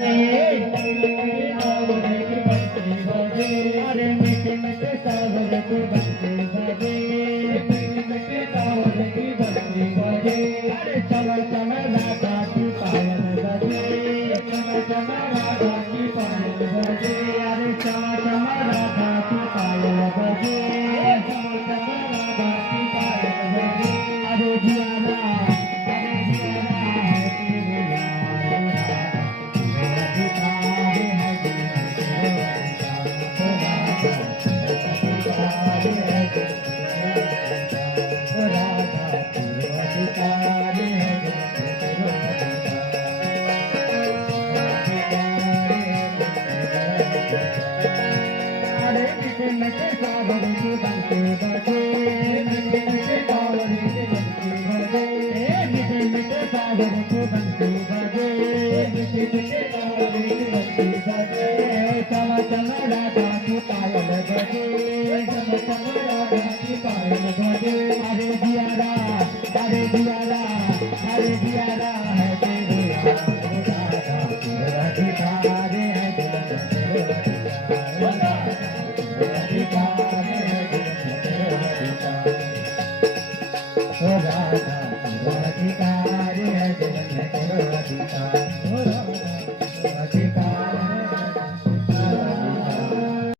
अरे मीठे मीठे सावर को बंसी बजे, मीठे सावर की बंसी बजे। अरे चमर चमर राधा की पायल बजे, चमर चमर राधा की पायल बजे। अरे चमर चमर राधा की पायल बजे, चमर चमर राधा की पायल बजे। अरे जियारा मीठे सावर की बंसी बजे, मीठे मीठे सावर की बंसी बजे। मीठे मीठे सावर की बंसी बजे, मीठे मीठे सावर की बंसी बजे। चम चम राधा की पायल बजे, चम चम